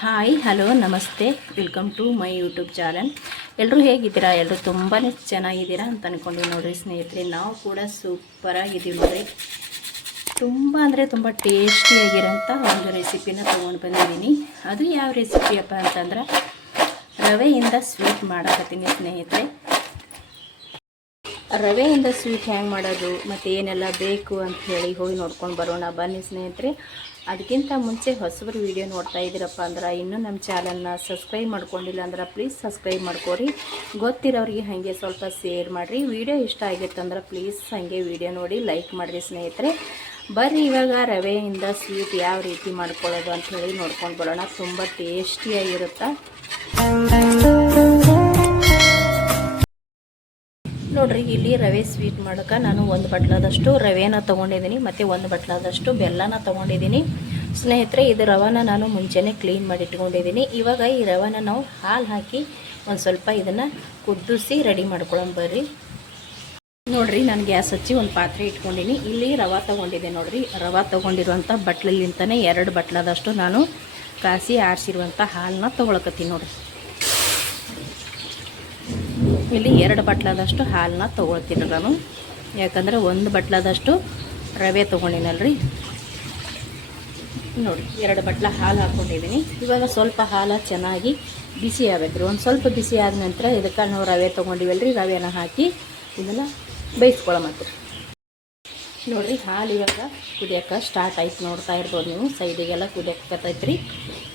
Hi hello ನಮಸ್ತೆ, welcome to my YouTube channel. ಎಲ್ಲರೂ ಹೇಗಿದ್ದೀರಾ? ಎಲ್ಲರೂ ತುಂಬಾ ಚೆನ್ನಾಗಿದ್ದೀರಾ ಅಂತ ಅಂದ್ಕೊಂಡು ನೋಡಿರಿ ಸ್ನೇಹಿತರೆ, ನಾವು ಕೂಡ ಸೂಪರಾಗಿದ್ದೀವಿ ನೋಡಿರಿ. ತುಂಬ ಅಂದರೆ ತುಂಬ ಟೇಸ್ಟಿಯಾಗಿರೋಂಥ ಒಂದು ರೆಸಿಪಿನ ತೊಗೊಂಡು ಬಂದಿದ್ದೀನಿ. ಅದು ಯಾವ ರೆಸಿಪಿಯಪ್ಪ ಅಂತಂದ್ರೆ ರವೆಯಿಂದ ಸ್ವೀಟ್ ಮಾಡಕತ್ತೀನಿ ಸ್ನೇಹಿತರೆ. ರವೆಯಿಂದ ಸ್ವೀಟ್ ಹೆಂಗೆ ಮಾಡೋದು ಮತ್ತು ಏನೆಲ್ಲ ಬೇಕು ಅಂತ ಹೇಳಿ ಹೋಗಿ ನೋಡ್ಕೊಂಡು ಬರೋಣ ಬನ್ನಿ ಸ್ನೇಹಿತರೆ. ಅದಕ್ಕಿಂತ ಮುಂಚೆ ಹೊಸಬರು ವಿಡಿಯೋ ನೋಡ್ತಾ ಇದ್ದೀರಪ್ಪ ಅಂದ್ರೆ ಇನ್ನೂ ನಮ್ಮ ಚಾನಲ್ನ ಸಬ್ಸ್ಕ್ರೈಬ್ ಮಾಡ್ಕೊಂಡಿಲ್ಲ ಅಂದ್ರೆ ಪ್ಲೀಸ್ ಸಬ್ಸ್ಕ್ರೈಬ್ ಮಾಡ್ಕೊರಿ. ಗೊತ್ತಿರೋರಿಗೆ ಹಾಗೆ ಸ್ವಲ್ಪ ಶೇರ್ ಮಾಡಿರಿ. ವಿಡಿಯೋ ಇಷ್ಟ ಆಗಿತ್ತಂದ್ರೆ ಪ್ಲೀಸ್ ಹಾಗೆ ವಿಡಿಯೋ ನೋಡಿ ಲೈಕ್ ಮಾಡಿರಿ ಸ್ನೇಹಿತರೆ. ಬರ್ರಿ ಇವಾಗ ರವೆಯಿಂದ ಸ್ವೀಟ್ ಯಾವ ರೀತಿ ಮಾಡ್ಕೊಳ್ಳೋದು ಅಂತ ಹೇಳಿ ನೋಡ್ಕೊಂಡು ಬರೋಣ. ತುಂಬ ಟೇಸ್ಟಿಯಾಗಿರುತ್ತೆ ನೋಡ್ರಿ. ಇಲ್ಲಿ ರವೆ ಸ್ವೀಟ್ ಮಾಡೋಕೆ ನಾನು ಒಂದು ಬಟ್ಲದಷ್ಟು ರವೆನ ತೊಗೊಂಡಿದ್ದೀನಿ ಮತ್ತು ಒಂದು ಬಟ್ಲದಷ್ಟು ಬೆಲ್ಲನ ತೊಗೊಂಡಿದ್ದೀನಿ ಸ್ನೇಹಿತರೆ. ಇದು ರವೆನ ನಾನು ಮುಂಚೆನೇ ಕ್ಲೀನ್ ಮಾಡಿ ಇಟ್ಕೊಂಡಿದ್ದೀನಿ. ಇವಾಗ ಈ ರವೆನ ನಾವು ಹಾಲು ಹಾಕಿ ಒಂದು ಸ್ವಲ್ಪ ಇದನ್ನು ಕುದಿಸಿ ರೆಡಿ ಮಾಡ್ಕೊಳ್ಳೋಣ ಬರ್ರಿ. ನೋಡಿರಿ, ನಾನು ಗ್ಯಾಸ್ ಹಚ್ಚಿ ಒಂದು ಪಾತ್ರೆ ಇಟ್ಕೊಂಡಿನಿ. ಇಲ್ಲಿ ರವೆ ತೊಗೊಂಡಿದ್ದೆ ನೋಡಿರಿ. ರವೆ ತೊಗೊಂಡಿರುವಂಥ ಬಟ್ಲಲ್ಲಿಂತಲೇ 2 ಬಟ್ಲದಷ್ಟು ನಾನು ಕಾಸಿ ಆರಿಸಿರುವಂಥ ಹಾಲನ್ನ ತೊಗೊಳಕತ್ತೀನಿ ನೋಡಿರಿ. ಇಲ್ಲಿ 2 ಬಟ್ಲದಷ್ಟು ಹಾಲನ್ನ ತೊಗೊಳ್ತೀನಿ ನಾನು, ಯಾಕಂದರೆ 1 ಬಟ್ಲದಷ್ಟು ರವೆ ತೊಗೊಂಡಿನಲ್ರಿ. ನೋಡಿ 2 ಬಟ್ಲ ಹಾಲು ಹಾಕ್ಕೊಂಡಿದ್ದೀನಿ. ಇವಾಗ ಸ್ವಲ್ಪ ಹಾಲು ಚೆನ್ನಾಗಿ ಬಿಸಿ ಆಗಬೇಕ್ರಿ. ಒಂದು ಸ್ವಲ್ಪ ಬಿಸಿ ಆದ ನಂತರ ಇದಕ್ಕೆ ನಾವು ರವೆ ತೊಗೊಂಡಿವಲ್ರಿ, ರವೆನ ಹಾಕಿ ಇದನ್ನು ಬೇಯಿಸ್ಕೊಳ್ಳೋಮತ್ರಿ. ನೋಡಿರಿ, ಹಾಲು ಇವಾಗ ಕುದಿಯೋಕೆ ಸ್ಟಾರ್ಟ್ ಆಯ್ತು. ನೋಡ್ತಾ ಇರ್ಬೋದು ನೀವು, ಸೈಡಿಗೆಲ್ಲ ಕುದಿಯಕತ್ತೈತ್ರಿ.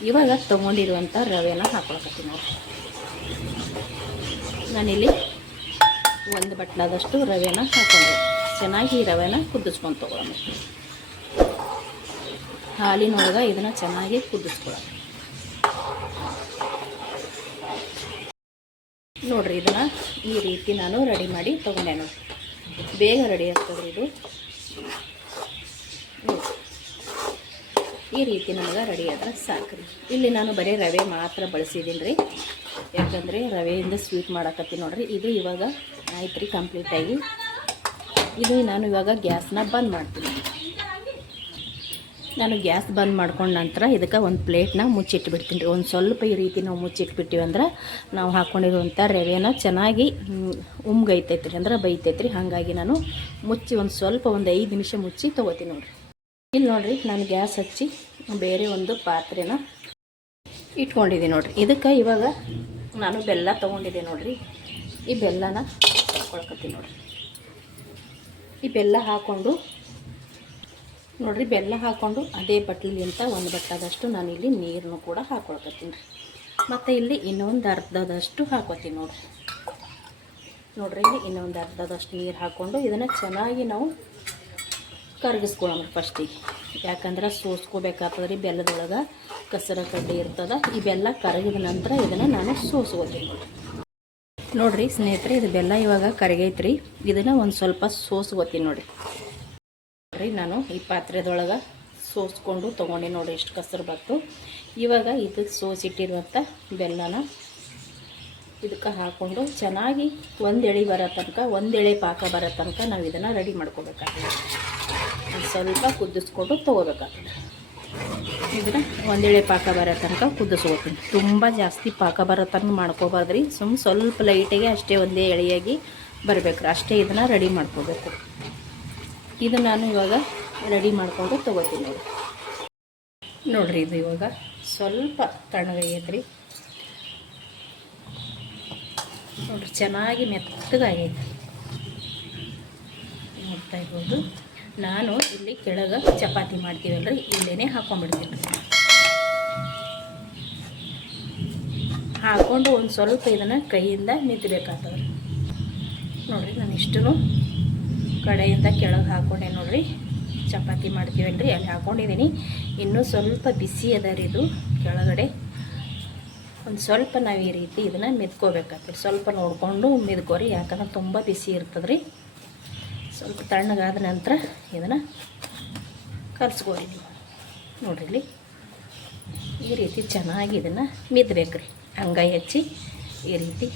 ಇವಾಗ ತೊಗೊಂಡಿರುವಂಥ ರವೆನ ಹಾಕೊಳಕತ್ತೀನಿ ನೋಡಿ. ನಾನಿಲ್ಲಿ 1 ಬಟ್ಲದಷ್ಟು ರವೆನ ಹಾಕೊಂಡೆ. ಚೆನ್ನಾಗಿ ಈ ರವೆನ ಕುದಿಸ್ಕೊಂಡು ತೊಗೊಳ್ಳೋಣ. ಹಾಲಿನೊಳಗೆ ಇದನ್ನು ಚೆನ್ನಾಗಿ ಕುದಿಸ್ಕೊಳ್ಳೋಣ. ನೋಡಿರಿ, ಇದನ್ನು ಈ ರೀತಿ ನಾನು ರೆಡಿ ಮಾಡಿ ತೊಗೊಂಡೆ ನೋಡಿ. ಬೇಗ ರೆಡಿ ಆಗ್ತದೆ ಇದು. ಈ ರೀತಿ ನಮಗೆ ರೆಡಿ ಆದ್ರೆ ಸಾಕ್ರಿ. ಇಲ್ಲಿ ನಾನು ಬರೀ ರವೆ ಮಾತ್ರ ಬಳಸಿದ್ದೀನಿ ರೀ, ಯಾಕಂದರೆ ರವೆಯಿಂದ ಸ್ವೀಟ್ ಮಾಡಕತ್ತೀನಿ ನೋಡಿರಿ. ಇದು ಇವಾಗ ಆಯ್ತು ರೀ ಕಂಪ್ಲೀಟಾಗಿ. ಇದು ನಾನು ಇವಾಗ ಗ್ಯಾಸ್ನ ಬಂದ್ ಮಾಡ್ತೀನಿ. ನಾನು ಗ್ಯಾಸ್ ಬಂದ್ ಮಾಡ್ಕೊಂಡ ನಂತರ ಇದಕ್ಕೆ ಒಂದು ಪ್ಲೇಟ್ನ ಮುಚ್ಚಿಟ್ಬಿಡ್ತೀನಿ ರೀ. ಒಂದು ಸ್ವಲ್ಪ ಈ ರೀತಿ ನಾವು ಮುಚ್ಚಿಟ್ಬಿಟ್ಟಿವಿ ಅಂದ್ರೆ ನಾವು ಹಾಕ್ಕೊಂಡಿರುವಂಥ ರವೆನ ಚೆನ್ನಾಗಿ ಉಮ್ಗೈತೈತೆ ರೀ, ಅಂದ್ರೆ ಬೈತೈತೆ ರೀ. ಹಾಗಾಗಿ ನಾನು ಮುಚ್ಚಿ ಒಂದು ಸ್ವಲ್ಪ 5 ನಿಮಿಷ ಮುಚ್ಚಿ ತೊಗೋತೀನಿ ನೋಡಿರಿ. ಇಲ್ಲಿ ನೋಡಿರಿ, ನಾನು ಗ್ಯಾಸ್ ಹಚ್ಚಿ ಬೇರೆ ಒಂದು ಪಾತ್ರೆನ ಇಟ್ಕೊಂಡಿದ್ದೀನಿ ನೋಡಿರಿ. ಇದಕ್ಕೆ ಇವಾಗ ನಾನು ಬೆಲ್ಲ ತೊಗೊಂಡಿದ್ದೆ ನೋಡಿರಿ. ಈ ಬೆಲ್ಲನ ಹಾಕ್ಕೊಳಕತ್ತೀನಿ ನೋಡಿರಿ. ಈ ಬೆಲ್ಲ ಹಾಕ್ಕೊಂಡು ನೋಡಿರಿ, ಬೆಲ್ಲ ಹಾಕ್ಕೊಂಡು ಅದೇ ಬಟ್ಲಿಂತ 1 ಬಟ್ಲದಷ್ಟು ನಾನಿಲ್ಲಿ ನೀರನ್ನು ಕೂಡ ಹಾಕ್ಕೊಳಕತ್ತೀನಿ ರೀ. ಮತ್ತು ಇಲ್ಲಿ ಇನ್ನೊಂದು ಅರ್ಧದಷ್ಟು ಹಾಕೋತೀನಿ ನೋಡಿರಿ. ಇಲ್ಲಿ ಇನ್ನೊಂದು ಅರ್ಧದಷ್ಟು ನೀರು ಹಾಕ್ಕೊಂಡು ಇದನ್ನು ಚೆನ್ನಾಗಿ ನಾವು ಕರಗಿಸ್ಕೊಳ್ಳೋಣ ಫಸ್ಟಿಗೆ. ಯಾಕಂದ್ರೆ ಸೋಸ್ಕೋಬೇಕಾಗ್ತದೆ ರೀ, ಬೆಲ್ಲದೊಳಗೆ ಕಸರ ಕಡ್ಡಿ ಇರ್ತದೆ. ಈ ಬೆಲ್ಲ ಕರಗಿದ ನಂತರ ಇದನ್ನು ನಾನು ಸೋಸ್ಕೋತೀನಿ ನೋಡಿರಿ ಸ್ನೇಹಿತರೆ. ಇದು ಬೆಲ್ಲ ಇವಾಗ ಕರಗೈತ್ರಿ. ಇದನ್ನು ಒಂದು ಸ್ವಲ್ಪ ಸೋಸ್ಕೋತೀನಿ ನೋಡಿರಿ. ನಾನು ಈ ಪಾತ್ರೆದೊಳಗೆ ಸೋಸ್ಕೊಂಡು ತೊಗೊಂಡೆ ನೋಡಿರಿ, ಎಷ್ಟು ಕಸರು ಬತ್ತು. ಇವಾಗ ಇದಕ್ಕೆ ಸೋಸಿಟ್ಟಿರುವಂಥ ಬೆಲ್ಲನ ಇದಕ್ಕೆ ಹಾಕ್ಕೊಂಡು ಚೆನ್ನಾಗಿ ಒಂದು ಎಳೆ ಬರೋ ತನಕ, 1 ಎಳೆ ಪಾಕ ಬರೋ ತನಕ ನಾವು ಇದನ್ನು ರೆಡಿ ಮಾಡ್ಕೋಬೇಕಾಗ್ತದೆ. ಸ್ವಲ್ಪ ಕುದಿಸ್ಕೊಂಡು ತೊಗೋಬೇಕಾಗ್ತದೆ. ಇದನ್ನು 1 ಎಳೆ ಪಾಕ ಬರೋ ತನಕ ಕುದಿಸ್ಕೋತೀನಿ. ತುಂಬ ಜಾಸ್ತಿ ಪಾಕ ಬರೋ ತನಕ ಮಾಡ್ಕೋಬಾರ್ದ್ರಿ. ಸ್ವಲ್ಪ ಲೈಟಾಗಿ ಅಷ್ಟೇ, 1 ಎಳೆಯಾಗಿ ಬರಬೇಕ್ರಿ, ಅಷ್ಟೇ ಇದನ್ನು ರೆಡಿ ಮಾಡ್ಕೋಬೇಕು. ಇದು ನಾನು ಇವಾಗ ರೆಡಿ ಮಾಡಿಕೊಂಡು ತೊಗೋತೀನಿ ನೋಡಿರಿ. ಇದು ಇವಾಗ ಸ್ವಲ್ಪ ತಣ್ಣಗಾಗೈತ್ರಿ ನೋಡಿರಿ, ಚೆನ್ನಾಗಿ ಮೆತ್ತಗಾಗೈತೆ ನೋಡ್ತಾ ಇರ್ಬೋದು. ನಾನು ಇಲ್ಲಿ ಕೆಳಗೆ ಚಪಾತಿ ಮಾಡ್ತೀವಲ್ರಿ, ಇಲ್ಲೇ ಹಾಕ್ಕೊಂಡ್ಬಿಡ್ತೀನಿ. ಹಾಕ್ಕೊಂಡು ಒಂದು ಸ್ವಲ್ಪ ಇದನ್ನು ಕೈಯಿಂದ ಮೆತ್ತಬೇಕಾಗ್ತದೆ ನೋಡಿರಿ. ನಾನು ಇಷ್ಟೂ ಕಡೆಯಿಂದ ಕೆಳಗೆ ಹಾಕ್ಕೊಂಡೆ ನೋಡಿರಿ. ಚಪಾತಿ ಮಾಡ್ತೀವಲ್ರಿ, ಅಲ್ಲಿ ಹಾಕ್ಕೊಂಡಿದ್ದೀನಿ. ಇನ್ನೂ ಸ್ವಲ್ಪ ಬಿಸಿ ಅದ ರೀ ಇದು ಕೆಳಗಡೆ. ಒಂದು ಸ್ವಲ್ಪ ನಾವು ಈ ರೀತಿ ಇದನ್ನು ಮೆದ್ಕೋಬೇಕಾಗ್ತದೆ. ಸ್ವಲ್ಪ ನೋಡಿಕೊಂಡು ಮೆದ್ಕೋರಿ, ಯಾಕಂದ್ರೆ ತುಂಬ ಬಿಸಿ ಇರ್ತದೆ ರೀ. ಸ್ವಲ್ಪ ತಣ್ಣಗಾದ ನಂತರ ಇದನ್ನು ಕಲಿಸ್ಕೋರಿ ನೋಡಿರಿ. ಈ ರೀತಿ ಚೆನ್ನಾಗಿ ಇದನ್ನು ಮೆದ್ಬೇಕು ರೀ. ಅಂಗಾಯಿ ಹಚ್ಚಿ ಈ ರೀತಿ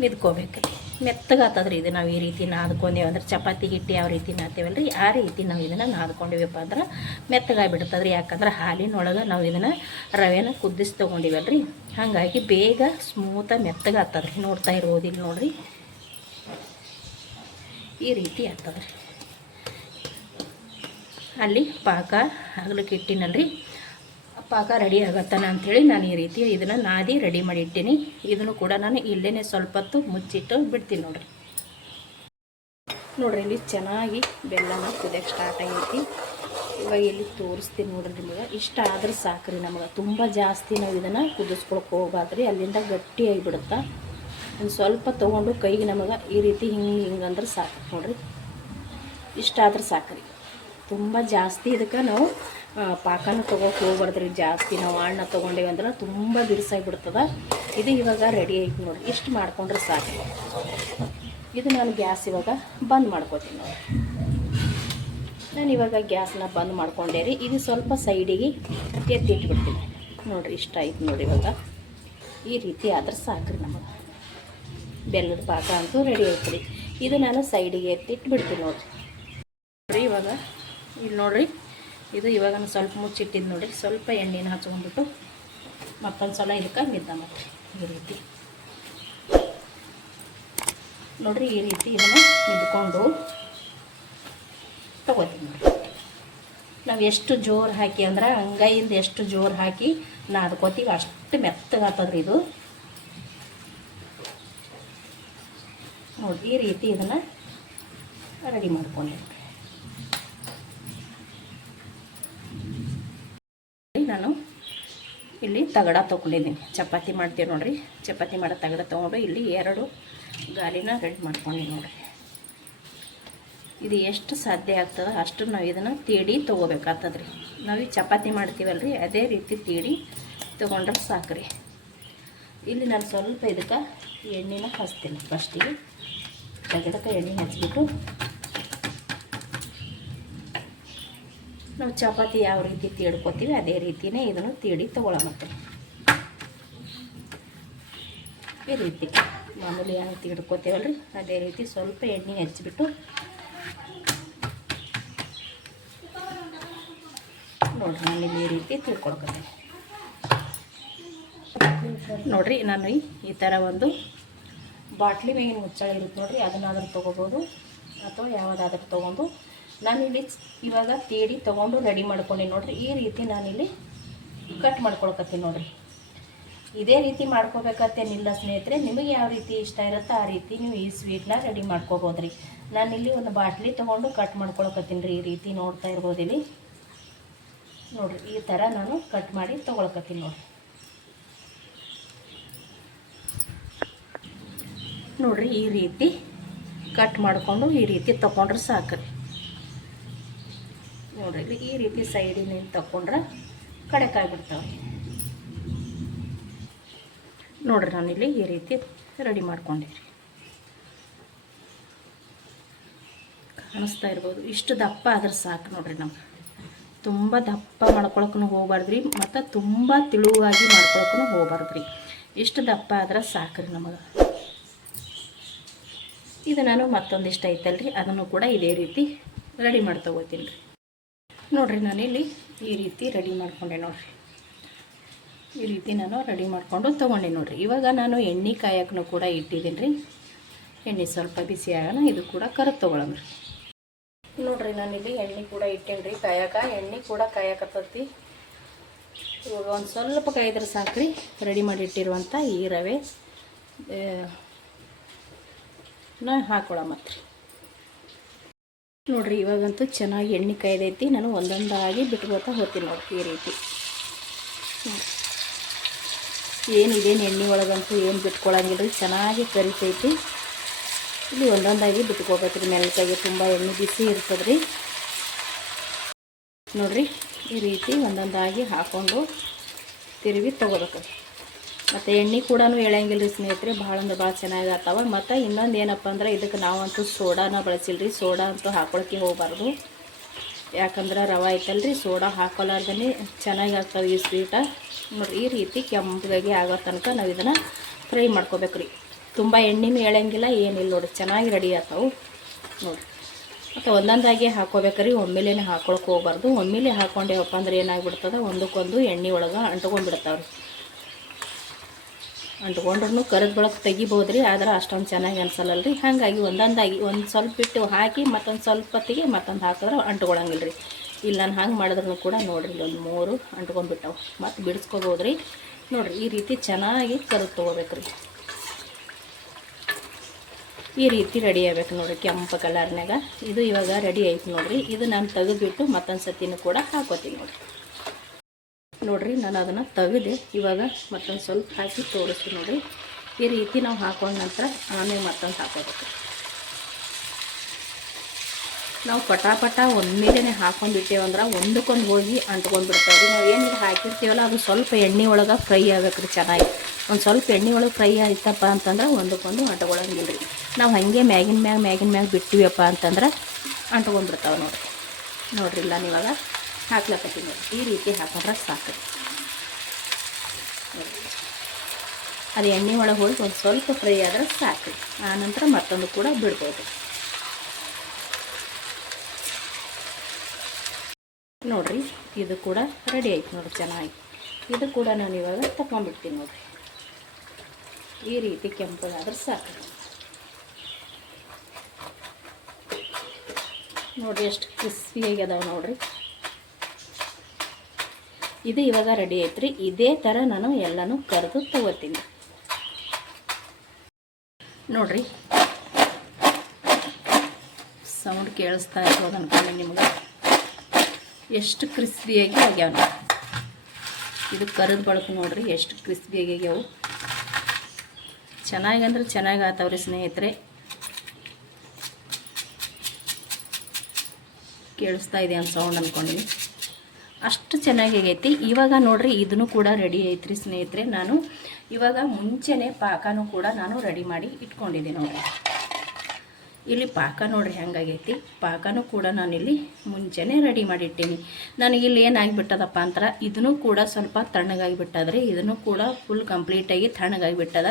ಮಿದ್ಕೋಬೇಕ್ರಿ. ಮೆತ್ತಗಾತದ್ರಿ ಇದು. ನಾವು ಈ ರೀತಿ ನಾದ್ಕೊಂಡೇವೆ ಅಂದ್ರೆ ಚಪಾತಿ ಹಿಟ್ಟು ಯಾವ ರೀತಿ ನಾದ್ತೇವಲ್ರಿ ಆ ರೀತಿ ನಾವು ಇದನ್ನು ನಾದ್ಕೊಂಡಿವಪ್ಪ ಅಂದ್ರೆ ಮೆತ್ತಗಾಗ್ಬಿಡ್ತದ್ರಿ. ಯಾಕಂದ್ರೆ ಹಾಲಿನೊಳಗೆ ನಾವು ಇದನ್ನು ರವೆನ ಕುದಿಸಿ ತೊಗೊಂಡಿವಲ್ರಿ, ಹಾಗಾಗಿ ಬೇಗ ಸ್ಮೂತಾಗಿ ಮೆತ್ತಗಾಗ್ತದ್ರಿ. ನೋಡ್ತಾ ಇರ್ಬೋದು ಇಲ್ಲಿ ನೋಡಿರಿ, ಈ ರೀತಿ ಆಗ್ತದ್ರಿ. ಅಲ್ಲಿ ಪಾಕ ಆಗ್ಲಿಕ್ಕೆ ಇಟ್ಟಿನಲ್ರಿ, ಪಾಕ ರೆಡಿ ಆಗತ್ತಾನ ಅಂಥೇಳಿ ನಾನು ಈ ರೀತಿ ಇದನ್ನು ನಾದಿ ರೆಡಿ ಮಾಡಿ ಇಟ್ಟೀನಿ. ಇದನ್ನು ಕೂಡ ನಾನು ಇಲ್ಲೇ ಸ್ವಲ್ಪ ಹೊತ್ತು ಮುಚ್ಚಿಟ್ಟು ಬಿಡ್ತೀನಿ ನೋಡಿರಿ. ಇಲ್ಲಿ ಚೆನ್ನಾಗಿ ಬೆಲ್ಲನ ಕುದಿಯೋಕ್ಕೆ ಸ್ಟಾರ್ಟ್ ಆಗೈತಿ. ಇವಾಗ ಇಲ್ಲಿ ತೋರಿಸ್ತೀನಿ ನೋಡ್ರಿ ನಿಮಗೆ. ಇಷ್ಟ ಆದ್ರೆ ಸಾಕ್ರಿ ನಮಗೆ. ತುಂಬ ಜಾಸ್ತಿ ನಾವು ಇದನ್ನು ಕುದಿಸ್ಕೊಳಕ್ಕೆ ಹೋಗ್ಬಾರ್ದ್ರಿ, ಅಲ್ಲಿಂದ ಗಟ್ಟಿಯಾಗಿಬಿಡುತ್ತೆ. ಒಂದು ಸ್ವಲ್ಪ ತೊಗೊಂಡು ಕೈಗೆ ನಮಗೆ ಈ ರೀತಿ ಹಿಂಗಂದ್ರೆ ಸಾಕು ನೋಡಿರಿ. ಇಷ್ಟ ಆದ್ರೆ ಸಾಕ್ರಿ. ತುಂಬ ಜಾಸ್ತಿ ಇದಕ್ಕೆ ನಾವು ಪಾಕನ ತೊಗೋಕೆ ಹೋಗ್ಬಾರ್ದ್ರಿ. ಜಾಸ್ತಿ ನಾವು ಹಣ್ಣು ತೊಗೊಂಡೇವಿ ಅಂದ್ರೆ ತುಂಬ ಬಿರುಸಾಗಿಬಿಡ್ತದೆ. ಇದು ಇವಾಗ ರೆಡಿ ಆಯ್ತು ನೋಡಿರಿ. ಇಷ್ಟು ಮಾಡ್ಕೊಂಡ್ರೆ ಸಾಕು. ಇದು ನಾನು ಗ್ಯಾಸ್ ಇವಾಗ ಬಂದ್ ಮಾಡ್ಕೊತೀನಿ ನೋಡಿ. ನಾನು ಇವಾಗ ಗ್ಯಾಸ್ನ ಬಂದ್ ಮಾಡ್ಕೊಂಡೆ ರೀ. ಇದು ಸ್ವಲ್ಪ ಸೈಡಿಗೆ ಎತ್ತಿಟ್ಬಿಡ್ತೀನಿ ನೋಡಿರಿ. ಇಷ್ಟ ಆಯ್ತು ನೋಡಿ. ಇವಾಗ ಈ ರೀತಿ ಆದ್ರೆ ಸಾಕ್ರಿ ನಮಗೆ. ಬೆಲ್ಲದ ಪಾಕ ಅಂತೂ ರೆಡಿ ಆಯ್ತು ರೀ. ಇದು ನಾನು ಸೈಡಿಗೆ ಎತ್ತಿಟ್ಬಿಡ್ತೀನಿ ನೋಡಿರಿ. ಇವಾಗ ಇಲ್ಲಿ ನೋಡಿರಿ, ಇದು ಇವಾಗ ನಾನು ಸ್ವಲ್ಪ ಮುಚ್ಚಿಟ್ಟಿದ್ದು ನೋಡಿ. ಸ್ವಲ್ಪ ಎಣ್ಣೆನ ಹಚ್ಕೊಂಡ್ಬಿಟ್ಟು ಮತ್ತೊಂದು ಸಲ ಇದಕ್ಕೆ ಮಿದ್ದ ಮತ್ತೆ ಈ ರೀತಿ ನೋಡಿರಿ. ಈ ರೀತಿ ಇದನ್ನು ಮಿದ್ಕೊಂಡು ತಗೋತೀನಿ ನೋಡಿ. ನಾವು ಎಷ್ಟು ಜೋರು ಹಾಕಿ ಅಂದ್ರೆ ಅಂಗೈಯಿಂದ ಎಷ್ಟು ಜೋರು ಹಾಕಿ ನಾದ್ಕೋತೀವಿ ಅಷ್ಟು ಮೆತ್ತಗಾಗ್ತದ್ರಿ ಇದು ನೋಡಿ. ಈ ರೀತಿ ಇದನ್ನು ರೆಡಿ ಮಾಡ್ಕೊಂಡೆ. ನಾನು ಇಲ್ಲಿ ತಗಡ ತೊಗೊಂಡಿದ್ದೀನಿ. ಚಪಾತಿ ಮಾಡ್ತೀವಿ ನೋಡಿರಿ. ಚಪಾತಿ ಮಾಡೋ ತಗಡ ತೊಗೊಂಡು ಇಲ್ಲಿ 2 ಗಾಲಿನ ರೆಡಿ ಮಾಡ್ಕೊಂಡು ನೋಡಿರಿ. ಇದು ಎಷ್ಟು ಸಾಧ್ಯ ಆಗ್ತದೆ ಅಷ್ಟು ನಾವು ಇದನ್ನು ತೀಡಿ ತೊಗೋಬೇಕಾಗ್ತದ್ರಿ. ನಾವು ಈ ಚಪಾತಿ ಮಾಡ್ತೀವಲ್ರಿ ಅದೇ ರೀತಿ ತೀಡಿ ತೊಗೊಂಡ್ರೆ ಸಾಕ್ರಿ. ಇಲ್ಲಿ ನಾನು ಸ್ವಲ್ಪ ಇದಕ್ಕೆ ಎಣ್ಣೆನ ಹಚ್ತೀನಿ. ಫಸ್ಟಿಗೆ ತಗಡಕ್ಕೆ ಎಣ್ಣೆ ಹಚ್ಬಿಟ್ಟು ನಾವು ಚಪಾತಿ ಯಾವ ರೀತಿ ತೀಡ್ಕೋತೀವಿ ಅದೇ ರೀತಿಯೇ ಇದನ್ನು ತೀಡಿ ತೊಗೊಳಮತ್ತೆ. ಈ ರೀತಿ ಮಾಮೂಲಿ ಹೆಂಗೆ ತೀಡ್ಕೋತೀವಲ್ರಿ ಅದೇ ರೀತಿ ಸ್ವಲ್ಪ ಎಣ್ಣೆ ಹಚ್ಬಿಟ್ಟು ನೋಡಿರಿ ನಾನು ಈ ರೀತಿ ತೀಡ್ಕೊಳ್ಕೊತೀನಿ ನೋಡಿರಿ. ನಾನು ಈ ಥರ ಒಂದು ಬಾಟ್ಲಿ ಮೇಗಿನ ಮುಚ್ಚಳ ಇರುತ್ತೆ ನೋಡಿರಿ, ಅದನ್ನಾದ್ರೂ ತೊಗೋಬೋದು ಅಥವಾ ಯಾವುದಾದ್ರೂ ತೊಗೊಂಡು ನಾನಿಲ್ಲಿ ಇವಾಗ ತೀಡಿ ತೊಗೊಂಡು ರೆಡಿ ಮಾಡ್ಕೊಂಡು ನೋಡಿರಿ. ಈ ರೀತಿ ನಾನಿಲ್ಲಿ ಕಟ್ ಮಾಡ್ಕೊಳ್ಕತ್ತೀನಿ ನೋಡಿರಿ. ಇದೇ ರೀತಿ ಮಾಡ್ಕೋಬೇಕತ್ತೇನಿಲ್ಲ ಸ್ನೇಹಿತರೆ. ನಿಮಗೆ ಯಾವ ರೀತಿ ಇಷ್ಟ ಇರುತ್ತೋ ಆ ರೀತಿ ನೀವು ಈ ಸ್ವೀಟ್ನ ರೆಡಿ ಮಾಡ್ಕೋಬೋದ್ರಿ. ನಾನಿಲ್ಲಿ ಒಂದು ಬಾಟ್ಲಿ ತೊಗೊಂಡು ಕಟ್ ಮಾಡ್ಕೊಳ್ಕತ್ತೀನಿ ರೀ. ಈ ರೀತಿ ನೋಡ್ತಾ ಇರ್ಬೋದು ಇಲ್ಲಿ ನೋಡಿರಿ. ಈ ಥರ ನಾನು ಕಟ್ ಮಾಡಿ ತೊಗೊಳ್ಕತ್ತೀನಿ ನೋಡಿರಿ. ಈ ರೀತಿ ಕಟ್ ಮಾಡಿಕೊಂಡು ಈ ರೀತಿ ತೊಗೊಂಡ್ರೆ ಸಾಕ್ರಿ ನೋಡಿರಿ. ಈ ರೀತಿ ಸೈಡಿನ ತಗೊಂಡ್ರೆ ಕಡೆಕಾಗ್ಬಿಡ್ತಾವೆ ನೋಡಿರಿ. ನಾನಿಲ್ಲಿ ಈ ರೀತಿ ರೆಡಿ ಮಾಡ್ಕೊಂಡಿರಿ. ಕಾಣಿಸ್ತಾ ಇರ್ಬೋದು. ಇಷ್ಟು ದಪ್ಪ ಆದ್ರೆ ಸಾಕು ನೋಡಿರಿ. ನಮ್ಗೆ ತುಂಬ ದಪ್ಪ ಮಾಡ್ಕೊಳಕ್ಕೂ ಹೋಗ್ಬಾರ್ದ್ರಿ ಮತ್ತು ತುಂಬ ತಿಳುವಾಗಿ ಮಾಡ್ಕೊಳಕ್ಕೂ ಹೋಗ್ಬಾರ್ದ್ರಿ. ಇಷ್ಟು ದಪ್ಪ ಆದ್ರೆ ಸಾಕ್ರಿ ನಮಗೆ. ಇದು ನಾನು ಮತ್ತೊಂದಿಷ್ಟು ಐತಲ್ರಿ ಅದನ್ನು ಕೂಡ ಇದೇ ರೀತಿ ರೆಡಿ ಮಾಡಿ ತೊಗೋತೀನಿ ರೀ ನೋಡಿರಿ. ನಾನಿಲ್ಲಿ ಈ ರೀತಿ ರೆಡಿ ಮಾಡ್ಕೊಂಡೆ ನೋಡಿರಿ. ಈ ರೀತಿ ನಾನು ರೆಡಿ ಮಾಡಿಕೊಂಡು ತೊಗೊಂಡೆ ನೋಡಿರಿ. ಇವಾಗ ನಾನು ಎಣ್ಣೆ ಕಾಯಕ್ಕೂ ಕೂಡ ಇಟ್ಟಿದ್ದೀನಿ ರೀ. ಎಣ್ಣೆ ಸ್ವಲ್ಪ ಬಿಸಿ ಆಗೋಣ, ಇದು ಕೂಡ ಕರಗಿ ತೊಗೊಳಮ್ರಿ ನೋಡಿರಿ. ನಾನಿಲ್ಲಿ ಎಣ್ಣೆ ಕೂಡ ಇಟ್ಟೇನಿ ರೀ ಕಾಯಕ. ಎಣ್ಣೆ ಕೂಡ ಕಾಯಕತ್ತೈತಿ. ಇವಾಗ ಒಂದು ಸ್ವಲ್ಪ ಕಾಯಿದ್ರೆ ಸಾಕ್ರಿ ರೆಡಿ ಮಾಡಿ ಇಟ್ಟಿರುವಂಥ ಈ ರವೆ ಹಾಕೊಳ್ಳಮತ್ರಿ ನೋಡಿರಿ. ಇವಾಗಂತೂ ಚೆನ್ನಾಗಿ ಎಣ್ಣೆ ಕಾಯ್ದೈತಿ. ನಾನು ಒಂದೊಂದಾಗಿ ಬಿಟ್ಕೋತಾ ಹೋಗ್ತೀನಿ ನೋಡ್ರಿ. ಈ ರೀತಿ ಏನಿದೇನು ಎಣ್ಣೆ ಒಳಗಂತೂ ಏನು ಬಿಟ್ಕೊಳಂಗಿಲ್ಲ ರೀ. ಚೆನ್ನಾಗಿ ಕರಿತೈತಿ. ಇಲ್ಲಿ ಒಂದೊಂದಾಗಿ ಬಿಟ್ಕೋಬೇಕ್ರಿ. ಮೆಲ್ಕಾಗಿ ತುಂಬ ಎಣ್ಣೆ ಬಿಸಿ ಇರ್ತದ್ರಿ ನೋಡಿರಿ. ಈ ರೀತಿ ಒಂದೊಂದಾಗಿ ಹಾಕ್ಕೊಂಡು ತಿರುವಿ ತೊಗೋಬೇಕು. ಮತ್ತು ಎಣ್ಣೆ ಕೂಡ ಎಳೆಯಂಗಿಲ್ಲ ರೀ ಸ್ನೇಹಿತರೆ. ಭಾಳ ಅಂದ್ರೆ ಭಾಳ ಚೆನ್ನಾಗಿ ಆಗ್ತಾವ. ಮತ್ತು ಇನ್ನೊಂದು ಏನಪ್ಪ ಅಂದ್ರೆ ಇದಕ್ಕೆ ನಾವಂತೂ ಸೋಡಾನ ಬಳಸಿಲ್ಲ ರೀ. ಸೋಡಾ ಅಂತೂ ಹಾಕೊಳಕ್ಕೆ ಹೋಗಬಾರ್ದು. ಯಾಕಂದ್ರೆ ರವೆ ಐತಲ್ರಿ, ಸೋಡಾ ಹಾಕೊಲಾರ್ದೇ ಚೆನ್ನಾಗಿ ಆಗ್ತಾವೆ ಈ ಸ್ವೀಟ ನೋಡಿರಿ. ಈ ರೀತಿ ಕೆಂಪಗಾಗಿ ಆಗೋ ತನಕ ನಾವು ಇದನ್ನು ಫ್ರೈ ಮಾಡ್ಕೋಬೇಕು ರೀ. ತುಂಬ ಎಣ್ಣೆನೂ ಎಳೆಯಂಗಿಲ್ಲ ಏನಿಲ್ಲ ನೋಡಿ, ಚೆನ್ನಾಗಿ ರೆಡಿ ಆಗ್ತಾವೆ ನೋಡಿ. ಮತ್ತು ಒಂದೊಂದಾಗಿ ಹಾಕೋಬೇಕ್ರಿ, ಒಮ್ಮೆಲೇ ಹಾಕೊಳಕ್ಕೆ ಹೋಗ್ಬಾರ್ದು. ಒಮ್ಮೆಲೆ ಹಾಕ್ಕೊಂಡೇವಪ್ಪ ಅಂದ್ರೆ ಏನಾಗ್ಬಿಡ್ತದೆ, ಒಂದಕ್ಕೊಂದು ಎಣ್ಣೆ ಒಳಗೆ ಅಂಟ್ಕೊಂಡ್ಬಿಡ್ತಾವ್ರಿ. ಅಂಟ್ಕೊಂಡ್ರೂ ಕರಿದ ಬಳಕೆ ತೆಗಿಬೋದ್ರಿ, ಆದ್ರೆ ಅಷ್ಟೊಂದು ಚೆನ್ನಾಗಿ ಅನ್ಸಲ್ಲಲ್ಲ ರೀ. ಹಾಗಾಗಿ ಒಂದೊಂದಾಗಿ ಒಂದು ಸ್ವಲ್ಪ ಬಿಟ್ಟು ಹಾಕಿ ಮತ್ತೊಂದು ಸ್ವಲ್ಪ ಹೊತ್ತಿಗೆ ಮತ್ತೊಂದು ಹಾಕಿದ್ರೆ ಅಂಟ್ಕೊಳಂಗಿಲ್ಲ ರೀ. ಇಲ್ಲ ನಾನು ಹಂಗೆ ಮಾಡಿದ್ರೂ ಕೂಡ ನೋಡಿರಿ ಒಂದು 3 ಅಂಟ್ಕೊಂಡ್ಬಿಟ್ಟವು. ಮತ್ತು ಬಿಡಿಸ್ಕೋಬೋದ್ರಿ ನೋಡಿರಿ. ಈ ರೀತಿ ಚೆನ್ನಾಗಿ ಕರಿದು ತೊಗೋಬೇಕ್ರಿ. ಈ ರೀತಿ ರೆಡಿ ಆಗ್ಬೇಕು ನೋಡಿರಿ, ಕೆಂಪು ಕಲರ್ನಾಗ. ಇದು ಇವಾಗ ರೆಡಿ ಆಯ್ತು ನೋಡಿರಿ. ಇದು ನಾನು ತೆಗೆದುಬಿಟ್ಟು ಮತ್ತೊಂದು ಸತಿನೂ ಕೂಡ ಹಾಕೋತೀನಿ ನೋಡಿರಿ. ನಾನು ಅದನ್ನು ತೆಗೆದೆ ಇವಾಗ ಮತ್ತೊಂದು ಸ್ವಲ್ಪ ಹಾಕಿ ತೋರಿಸ್ತೀನಿ ನೋಡಿರಿ. ಈ ರೀತಿ ನಾವು ಹಾಕೊಂಡ ನಂತರ ಆಮೇಲೆ ಮತ್ತೊಂದು ಹಾಕೋಬೇಕು. ನಾವು ಪಟಾಪಟ ಒಮ್ಮೆಲೇ ಹಾಕೊಂಡ್ಬಿಟ್ಟೇವಂದ್ರೆ ಒಂದಕ್ಕೊಂದು ಹೋಗಿ ಅಂಟ್ಕೊಂಡ್ಬಿಡ್ತಾವ್ರಿ. ನಾವು ಏನು ಹಾಕಿರ್ತೀವಲ್ಲ ಅದು ಸ್ವಲ್ಪ ಎಣ್ಣೆ ಒಳಗೆ ಫ್ರೈ ಆಗ್ಬೇಕ್ರಿ ಚೆನ್ನಾಗಿ. ಒಂದು ಸ್ವಲ್ಪ ಎಣ್ಣೆ ಒಳಗೆ ಫ್ರೈ ಆಯ್ತಪ್ಪ ಅಂತಂದ್ರೆ ಒಂದಕ್ಕೊಂದು ಅಂಟ್ಕೊಳಂಗಿಲ್ಲ ರೀ. ನಾವು ಹಾಗೆ ಮ್ಯಾಗಿನ ಮ್ಯಾಗ ಬಿಟ್ಟಿವಪ್ಪ ಅಂತಂದ್ರೆ ಅಂಟ್ಕೊಂಡ್ಬಿಡ್ತಾವೆ ನೋಡಿರಿ. ಇಲ್ಲ ನೀವಾಗ ಹಾಕ್ಲಕತ್ತೀನಿ ನೋಡಿ. ಈ ರೀತಿ ಹಾಕೊಂಡ್ರೆ ಸಾಕು. ಅದು ಎಣ್ಣೆ ಒಳಗೆ ಹೋಗಿ ಒಂದು ಸ್ವಲ್ಪ ಫ್ರೈ ಆದ್ರೆ ಸಾಕು. ಆನಂತರ ಮತ್ತೊಂದು ಕೂಡ ಬಿಡ್ಬೋದು ನೋಡಿರಿ. ಇದು ಕೂಡ ರೆಡಿ ಆಯ್ತು ನೋಡಿ ಚೆನ್ನಾಗಿ. ಇದು ಕೂಡ ನಾನು ಇವಾಗ ತಗೊಂಡ್ಬಿಡ್ತೀನಿ ನೋಡಿರಿ. ಈ ರೀತಿ ಕೆಂಪಗಾದ್ರೆ ಸಾಕು ನೋಡಿರಿ. ಎಷ್ಟು ಕ್ರಿಸ್ಪಿಯಾಗಿ ಅದಾವೆ ನೋಡಿರಿ. ಇದು ಇವಾಗ ರೆಡಿ ಐತ್ರಿ. ಇದೇ ಥರ ನಾನು ಎಲ್ಲನೂ ಕರೆದು ತಗೋತೀನಿ ನೋಡಿರಿ. ಸೌಂಡ್ ಕೇಳಿಸ್ತಾ ಇರ್ಬೋದು ಅನ್ಕೊಂಡೆ ನಿಮ್ಗೆ. ಎಷ್ಟು ಕ್ರಿಸ್ಪಿಯಾಗಿ ಆಗ್ಯಾವ. ಇದು ಕರಿದ ಬಳಕೆ ನೋಡಿರಿ ಎಷ್ಟು ಕ್ರಿಸ್ಪಿಯಾಗಿ ಆಗ್ಯಾವು. ಚೆನ್ನಾಗಿ ಅಂದ್ರೆ ಚೆನ್ನಾಗಿ ಆತವ್ರಿ ಸ್ನೇಹಿತರೆ. ಕೇಳಿಸ್ತಾ ಇದೆ ಅಂತ ಸೌಂಡ್ ಅಂದ್ಕೊಂಡಿನಿ. ಅಷ್ಟು ಚೆನ್ನಾಗಿ ಆಗೈತಿ. ಇವಾಗ ನೋಡಿರಿ ಇದನ್ನು ಕೂಡ ರೆಡಿ ಐತ್ರಿ ಸ್ನೇಹಿತರೆ. ನಾನು ಇವಾಗ ಮುಂಚೆನೇ ಪಾಕನೂ ಕೂಡ ನಾನು ರೆಡಿ ಮಾಡಿ ಇಟ್ಕೊಂಡಿದ್ದೀನಿ ನೋಡಿರಿ. ಇಲ್ಲಿ ಪಾಕ ನೋಡಿರಿ ಹೆಂಗಾಗೈತಿ. ಪಾಕನೂ ಕೂಡ ನಾನಿಲ್ಲಿ ಮುಂಚೆನೇ ರೆಡಿ ಮಾಡಿಟ್ಟೀನಿ. ನನಗಿಲ್ಲಿ ಏನಾಗಿಬಿಟ್ಟದಪ್ಪ ಅಂದ್ರೆ ಇದನ್ನು ಕೂಡ ಸ್ವಲ್ಪ ತಣ್ಣಗಾಗಿಬಿಟ್ಟದ್ರಿ. ಇದನ್ನು ಕೂಡ ಫುಲ್ ಕಂಪ್ಲೀಟಾಗಿ ತಣ್ಣಗಾಗಿಬಿಟ್ಟದ.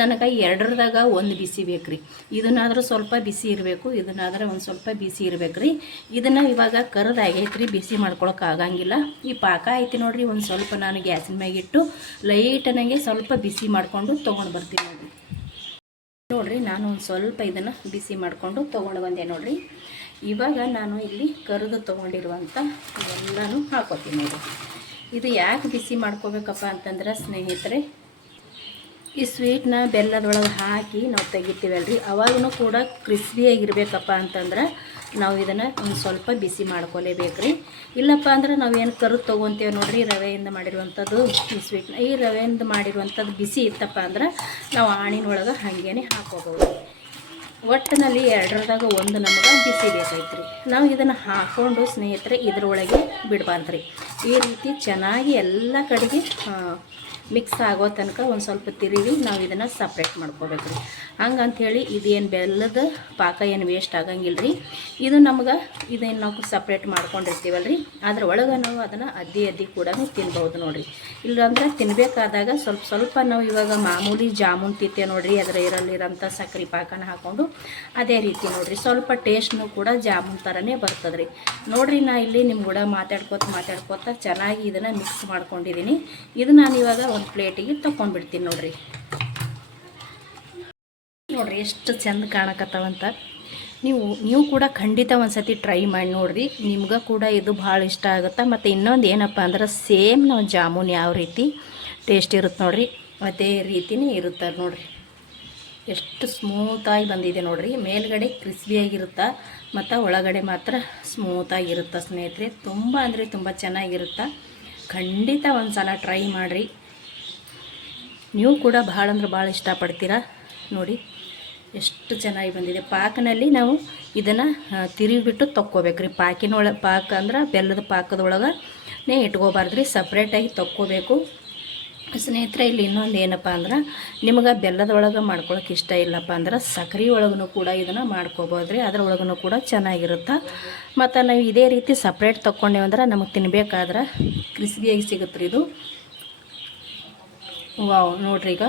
ನನಗೆ ಎರಡರದಾಗ ಒಂದು ಬಿಸಿ ಬೇಕು ರೀ. ಇದನ್ನಾದರೂ ಸ್ವಲ್ಪ ಬಿಸಿ ಇರಬೇಕು, ಇದನ್ನಾದ್ರೆ ಒಂದು ಸ್ವಲ್ಪ ಬಿಸಿ ಇರಬೇಕು ರೀ. ಇದನ್ನು ಇವಾಗ ಕರೆದಾಗೈತ್ರಿ, ಬಿಸಿ ಮಾಡ್ಕೊಳಕ್ಕೆ ಆಗಂಗಿಲ್ಲ. ಈ ಪಾಕ ಐತಿ ನೋಡಿರಿ. ಒಂದು ಸ್ವಲ್ಪ ನಾನು ಗ್ಯಾಸಿನ ಮ್ಯಾಗಿಟ್ಟು ಲೈಟನಾಗೆ ಸ್ವಲ್ಪ ಬಿಸಿ ಮಾಡಿಕೊಂಡು ತೊಗೊಂಡು ಬರ್ತೀನಿ ನೋಡಿರಿ. ನಾನು ಒಂದು ಸ್ವಲ್ಪ ಇದನ್ನು ಬಿಸಿ ಮಾಡಿಕೊಂಡು ತೊಗೊಂಡು ಬಂದೆ ನೋಡಿರಿ. ಇವಾಗ ನಾನು ಇಲ್ಲಿ ಕರೆದು ತೊಗೊಂಡಿರುವಂಥ ಎಲ್ಲನೂ ಹಾಕೋತೀನಿ ನೋಡಿರಿ. ಇದು ಯಾಕೆ ಬಿಸಿ ಮಾಡ್ಕೋಬೇಕಪ್ಪ ಅಂತಂದ್ರೆ ಸ್ನೇಹಿತರೆ, ಈ ಸ್ವೀಟ್ನ ಬೆಲ್ಲದೊಳಗೆ ಹಾಕಿ ನಾವು ತೆಗಿತೀವಲ್ರಿ, ಅವಾಗೂ ಕೂಡ ಕ್ರಿಸ್ಪಿಯಾಗಿರ್ಬೇಕಪ್ಪ ಅಂತಂದ್ರೆ ನಾವು ಇದನ್ನು ಒಂದು ಸ್ವಲ್ಪ ಬಿಸಿ ಮಾಡ್ಕೊಲೇಬೇಕು ರೀ. ಇಲ್ಲಪ್ಪ ಅಂದ್ರೆ ನಾವೇನು ಕರೆದು ತೊಗೊತೀವಿ ನೋಡಿರಿ, ರವೆಯಿಂದ ಮಾಡಿರುವಂಥದ್ದು ಈ ಸ್ವೀಟ್ನ. ಈ ರವೆಯಿಂದ ಮಾಡಿರುವಂಥದ್ದು ಬಿಸಿ ಇತ್ತಪ್ಪ ಅಂದ್ರೆ ನಾವು ಆಣಿನೊಳಗೆ ಹಾಗೇ ಹಾಕೋಬೋದು. ಒಟ್ಟಿನಲ್ಲಿ ಎರಡರದಾಗ ಒಂದು ನಮಗೆ ಬಿಸಿ ಬೇಕೈತ್ರಿ. ನಾವು ಇದನ್ನು ಹಾಕ್ಕೊಂಡು ಸ್ನೇಹಿತರೆ ಇದರೊಳಗೆ ಬಿಡಬಾರ್ದು ರೀ. ಈ ರೀತಿ ಚೆನ್ನಾಗಿ ಎಲ್ಲ ಕಡೆಗೆ ಮಿಕ್ಸ್ ಆಗೋ ತನಕ ಒಂದು ಸ್ವಲ್ಪ ತಿರುಗಿ ನಾವು ಇದನ್ನು ಸಪ್ರೇಟ್ ಮಾಡ್ಕೋಬೇಕು ರೀ. ಹಂಗಂಥೇಳಿ ಇದೇನು ಬೆಲ್ಲದ ಪಾಕ ಏನು ವೇಸ್ಟ್ ಆಗಂಗಿಲ್ಲ ರೀ. ಇದು ನಮ್ಗೆ ಇದೇನು ನಾವು ಸಪ್ರೇಟ್ ಮಾಡ್ಕೊಂಡಿರ್ತೀವಲ್ಲ ರೀ, ಅದ್ರ ಒಳಗೆ ನಾವು ಅದನ್ನು ಅದ್ದಿ ಕೂಡ ತಿನ್ಬೋದು ನೋಡಿರಿ. ಇಲ್ಲಾಂದ್ರೆ ತಿನ್ನಬೇಕಾದಾಗ ಸ್ವಲ್ಪ ನಾವು ಇವಾಗ ಮಾಮೂಲಿ ಜಾಮೂನ್ ತಿಂತೇವೆ ನೋಡಿರಿ, ಇದರಲ್ಲಿರೋಂಥ ಸಕ್ಕರೆ ಪಾಕನ ಹಾಕ್ಕೊಂಡು ಅದೇ ರೀತಿ ನೋಡಿರಿ ಸ್ವಲ್ಪ ಟೇಸ್ಟ್ನೂ ಕೂಡ ಜಾಮೂನ್ ಥರನೇ ಬರ್ತದೆ ರೀ. ನೋಡಿರಿ ನಾ ಇಲ್ಲಿ ನಿಮ್ಮ ಕೂಡ ಮಾತಾಡ್ಕೋತ ಚೆನ್ನಾಗಿ ಇದನ್ನು ಮಿಕ್ಸ್ ಮಾಡ್ಕೊಂಡಿದ್ದೀನಿ. ಇದು ನಾನು ಇವಾಗ ಒಂದು ಪ್ಲೇಟಿಗೆ ತಗೊಂಡ್ಬಿಡ್ತೀನಿ ನೋಡಿರಿ. ಎಷ್ಟು ಚಂದ ಕಾಣಕತ್ತವಂತ. ನೀವು ಕೂಡ ಖಂಡಿತ ಒಂದು ಸತಿ ಟ್ರೈ ಮಾಡಿ ನೋಡಿರಿ. ನಿಮ್ಗೆ ಕೂಡ ಇದು ಭಾಳ ಇಷ್ಟ ಆಗುತ್ತೆ. ಮತ್ತು ಇನ್ನೊಂದು ಏನಪ್ಪ ಅಂದ್ರೆ ಸೇಮ್ ನಾವು ಜಾಮೂನ್ ಯಾವ ರೀತಿ ಟೇಸ್ಟ್ ಇರುತ್ತೆ ನೋಡಿರಿ ಅದೇ ರೀತಿಯೇ ಇರುತ್ತೆ ನೋಡಿರಿ. ಎಷ್ಟು ಸ್ಮೂತಾಗಿ ಬಂದಿದೆ ನೋಡಿರಿ. ಮೇಲ್ಗಡೆ ಕ್ರಿಸ್ಪಿಯಾಗಿರುತ್ತೆ ಮತ್ತು ಒಳಗಡೆ ಮಾತ್ರ ಸ್ಮೂತಾಗಿರುತ್ತೆ ಸ್ನೇಹಿತರೆ. ತುಂಬ ಅಂದರೆ ತುಂಬ ಚೆನ್ನಾಗಿರುತ್ತೆ. ಖಂಡಿತ ಒಂದು ಸಲ ಟ್ರೈ ಮಾಡಿರಿ. ನೀವು ಕೂಡ ಭಾಳ ಅಂದ್ರೆ ಭಾಳ ಇಷ್ಟಪಡ್ತೀರಾ ನೋಡಿ. ಎಷ್ಟು ಚೆನ್ನಾಗಿ ಬಂದಿದೆ. ಪಾಕನಲ್ಲಿ ನಾವು ಇದನ್ನು ತಿರುಗಿಬಿಟ್ಟು ತೊಕ್ಕೋಬೇಕ್ರಿ. ಪಾಕ ಅಂದ್ರೆ ಬೆಲ್ಲದ ಪಾಕದೊಳಗೇ ಇಟ್ಕೋಬಾರ್ದ್ರಿ, ಸಪ್ರೇಟಾಗಿ ತೊಕ್ಕೋಬೇಕು ಸ್ನೇಹಿತರೆ. ಇಲ್ಲಿ ಇನ್ನೊಂದು ಏನಪ್ಪ ಅಂದ್ರೆ ನಿಮಗೆ ಬೆಲ್ಲದೊಳಗೆ ಮಾಡ್ಕೊಳಕ್ಕೆ ಇಷ್ಟ ಇಲ್ಲಪ್ಪ ಅಂದ್ರೆ ಸಕ್ಕರೆ ಒಳಗೂ ಕೂಡ ಇದನ್ನು ಮಾಡ್ಕೋಬೋದ್ರಿ. ಅದ್ರೊಳಗೂ ಕೂಡ ಚೆನ್ನಾಗಿರುತ್ತೆ. ಮತ್ತು ನಾವು ಇದೇ ರೀತಿ ಸಪ್ರೇಟ್ ತೊಗೊಂಡೇವಂದ್ರೆ ನಮಗೆ ತಿನ್ಬೇಕಾದ್ರೆ ಕ್ರಿಸ್ಪಿಯಾಗಿ ಸಿಗುತ್ತೆ ಇದು. ವಾವ್ ನೋಡ್ರಿ, ಈಗ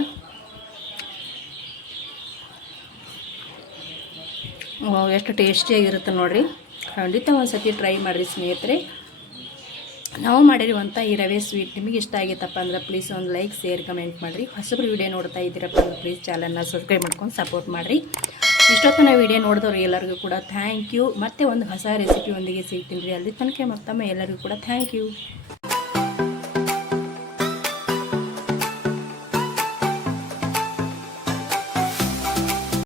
ಎಷ್ಟು ಟೇಸ್ಟಿಯಾಗಿರುತ್ತೆ ನೋಡಿರಿ. ಖಂಡಿತ ಒಂದು ಸತಿ ಟ್ರೈ ಮಾಡಿರಿ ಸ್ನೇಹಿತರೆ. ನಾವು ಮಾಡಿರುವಂಥ ಈ ರವೆ ಸ್ವೀಟ್ ನಿಮಗೆ ಇಷ್ಟ ಆಗಿತ್ತಪ್ಪ ಅಂದ್ರೆ ಪ್ಲೀಸ್ ಒಂದು ಲೈಕ್, ಶೇರ್, ಕಮೆಂಟ್ ಮಾಡಿರಿ. ಹೊಸಬ್ರು ವಿಡಿಯೋ ನೋಡ್ತಾ ಇದ್ದೀರಪ್ಪ ಅಂದ್ರೆ ಪ್ಲೀಸ್ ಚಾನಲ್ನ ಸಬ್ಸ್ಕ್ರೈಬ್ ಮಾಡ್ಕೊಂಡು ಸಪೋರ್ಟ್ ಮಾಡಿರಿ. ಇಷ್ಟೊತ್ತನ ವಿಡಿಯೋ ನೋಡಿದವ್ರು ಎಲ್ಲರಿಗೂ ಕೂಡ ಥ್ಯಾಂಕ್ ಯು. ಮತ್ತೆ ಒಂದು ಹೊಸ ರೆಸಿಪಿ ಒಂದಿಗೆ ಸಿಗ್ತೀನಿ ರೀ. ಅಲ್ಲಿ ತನಕ ಮತ್ತೊಮ್ಮೆ ಎಲ್ಲರಿಗೂ ಕೂಡ ಥ್ಯಾಂಕ್ ಯು.